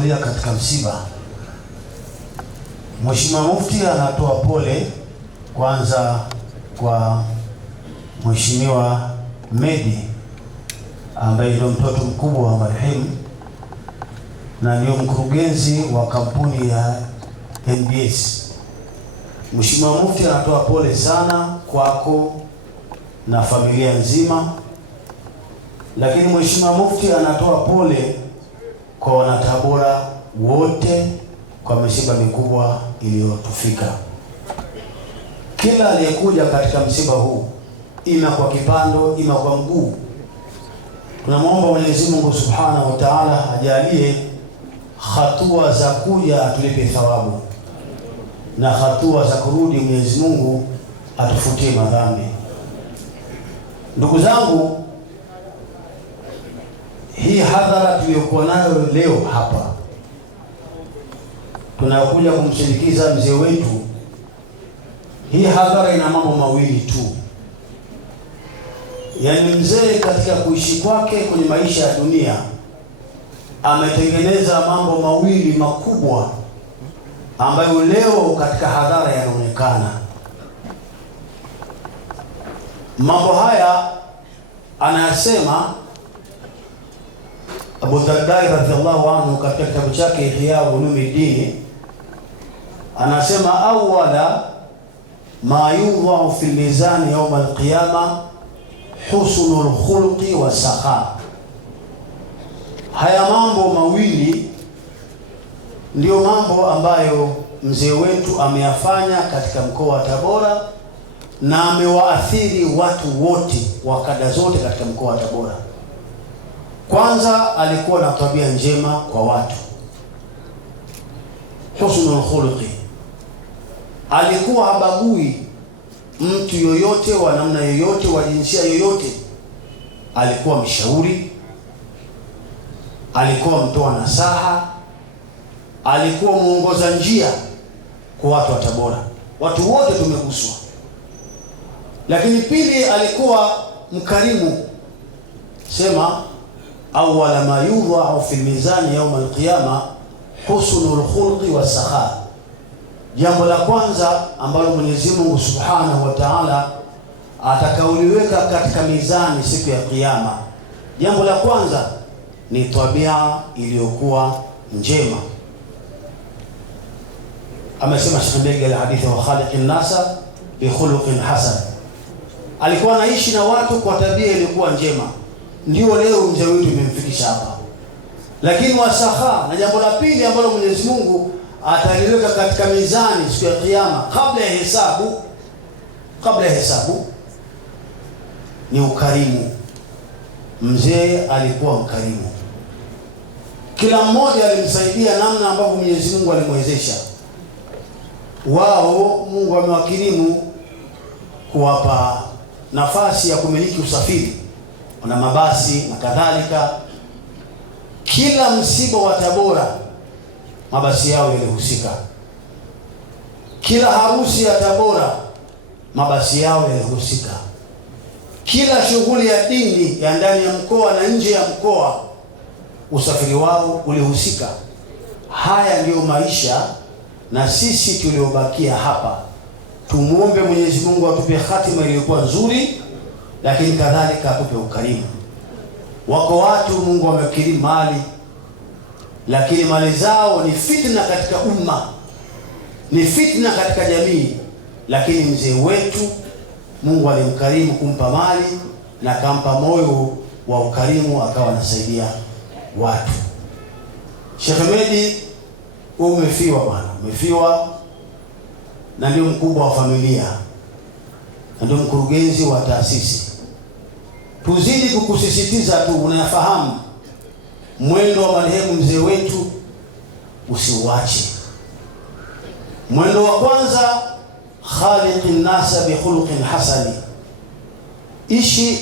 kutangulia katika msiba. Mheshimiwa Mufti anatoa pole kwanza kwa Mheshimiwa Medi ambaye ndio mtoto mkubwa wa marehemu na ndio mkurugenzi wa kampuni ya NBS. Mheshimiwa Mufti anatoa pole sana kwako na familia nzima, lakini Mheshimiwa Mufti anatoa pole kwa wanatabora wote kwa misiba mikubwa iliyotufika. Kila aliyekuja katika msiba huu, ima kwa kipando, ima kwa mguu, tunamwomba Mwenyezi Mungu Subhanahu wa Ta'ala ajalie hatua za kuja atulipe thawabu na hatua za kurudi Mwenyezi Mungu atufutie madhambi. Ndugu zangu, hii hadhara tuliyokuwa nayo leo hapa, tunakuja kumsindikiza mzee wetu. Hii hadhara ina mambo mawili tu. Yaani mzee katika kuishi kwake kwenye maisha ya dunia ametengeneza mambo mawili makubwa ambayo leo katika hadhara yanaonekana. Mambo haya anayasema Abu Darda radhiallahu anhu katika kitabu chake Ihya Ulumuddin. Anasema awala ma yudha'u fi mizani yawm al-qiyama husnul khuluqi wa sakha. Haya mambo mawili ndio mambo ambayo mzee wetu ameyafanya katika mkoa wa Tabora na amewaathiri watu wote wa kada zote katika mkoa wa Tabora. Kwanza, alikuwa na tabia njema kwa watu, husnul khuluqi. Alikuwa habagui mtu yoyote wa namna yoyote wa jinsia yoyote. Alikuwa mshauri, alikuwa mtoa nasaha, alikuwa muongoza njia kwa watu wa Tabora. Watu wote tumeguswa. Lakini pili, alikuwa mkarimu. Sema awwala ma yudha'u fi mizani yawm al-qiyama husnul khuluqi wa sakha. Jambo la kwanza ambalo Mwenyezi Mungu Subhanahu wa Ta'ala atakauliweka katika mizani siku ya Kiyama, jambo la kwanza ni tabia iliyokuwa njema. Amesema Sheikh Mbege al-hadithi wa khaliqin nasa bi khuluqin hasan. Alikuwa anaishi na watu kwa tabia iliyokuwa njema. Ndio leo mzee wetu imemfikisha hapa. Lakini wasakha, na jambo la pili ambalo Mwenyezi Mungu ataliweka katika mizani siku ya Kiyama kabla ya hesabu ni ukarimu. Mzee alikuwa mkarimu. Kila mmoja alimsaidia namna ambavyo Mwenyezi Mungu alimwezesha. Wao Mungu amewakirimu kuwapa nafasi ya kumiliki usafiri na mabasi na kadhalika. Kila msiba wa Tabora mabasi yao yalihusika. Kila harusi ya Tabora mabasi yao yalihusika. Kila shughuli ya dini ya ndani ya mkoa na nje ya mkoa usafiri wao ulihusika. Haya ndiyo maisha, na sisi tuliobakia hapa tumuombe Mwenyezi Mungu atupe hatima iliyokuwa nzuri, lakini kadhalika atupe ukarimu. Wako watu Mungu amekirimu mali, lakini mali zao ni fitna katika umma, ni fitna katika jamii. Lakini mzee wetu Mungu alimkarimu kumpa mali na akampa moyo wa ukarimu, akawa anasaidia watu. Sheikh Medi, umefiwa bwana, umefiwa, na ndio mkubwa wa familia na ndio mkurugenzi wa taasisi. Tuzidi kukusisitiza tu, unayafahamu mwendo wa marehemu mzee wetu, usiuache. Mwendo wa kwanza, khaliqin nasa bi khuluqin hasani.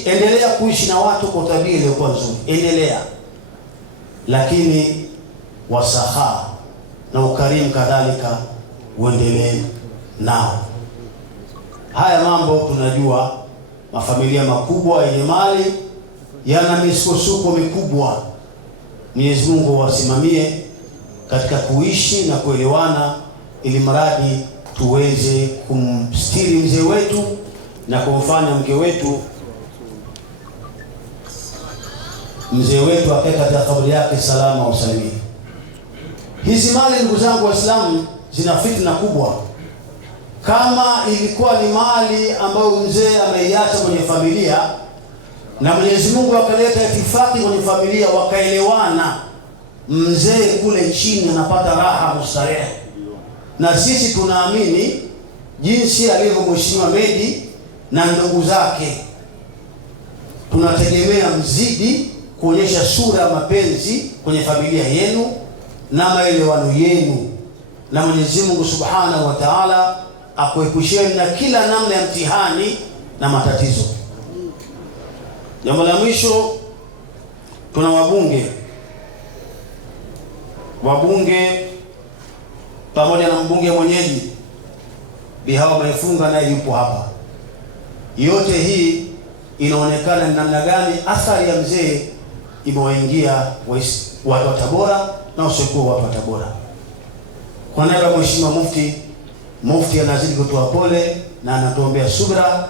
Endelea kuishi na watu kwa tabia iliyokuwa nzuri, endelea. Lakini wasakha na ukarimu kadhalika uendelee nao. Haya mambo tunajua, mafamilia makubwa yenye mali yana misukosuko mikubwa. Mwenyezi Mungu wasimamie katika kuishi na kuelewana, ili mradi tuweze kumstiri mzee wetu na kumfanya mzee wetu akae katika kaburi yake salama wa usalimini. Hizi mali, ndugu zangu Waislamu, zina fitna kubwa. Kama ilikuwa ni mali ambayo mzee ameiacha kwenye familia na Mwenyezi Mungu akaleta itifaki kwenye familia, wakaelewana, mzee kule chini anapata raha mustarehe, na sisi tunaamini jinsi alivyo Mheshimiwa Medi na ndugu zake, tunategemea mzidi kuonyesha sura ya mapenzi kwenye familia yenu na maelewano yenu, na Mwenyezi Mungu Subhanahu wa Ta'ala akuepusheni na kila namna ya mtihani na matatizo. Jambo la mwisho, tuna wabunge pamoja na mbunge mwenyeji Bi Hawa Maifunga, naye yupo hapa. Yote hii inaonekana ni namna gani athari ya mzee imewaingia watu wa Tabora na wasiokuwa watu wa Tabora. Kwa niaba ya Mheshimiwa Mufti anazidi kutoa pole na anatuombea subra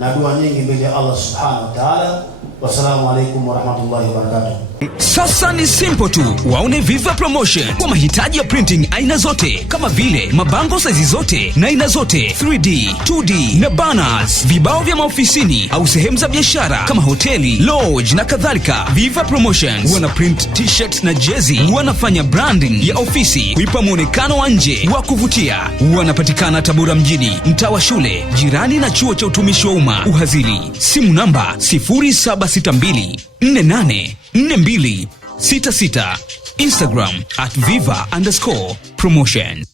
na dua nyingi mbele ya Allah Subhanahu wa Ta'ala. Wassalamu alaikum warahmatullahi wabarakatuh. Sasa ni simple tu, waone Viva Promotion kwa mahitaji ya printing aina zote, kama vile mabango size zote na aina zote, 3D, 2D na banners, vibao vya maofisini au sehemu za biashara kama hoteli, lodge na kadhalika. Viva Promotions wana print t-shirt na jezi, wanafanya branding ya ofisi kuipa muonekano wa nje wa kuvutia. Wanapatikana Tabora mjini, mtaa wa shule, jirani na chuo cha utumishi wa umma Uhazili. Simu namba 0762484266. Instagram @viva_promotion.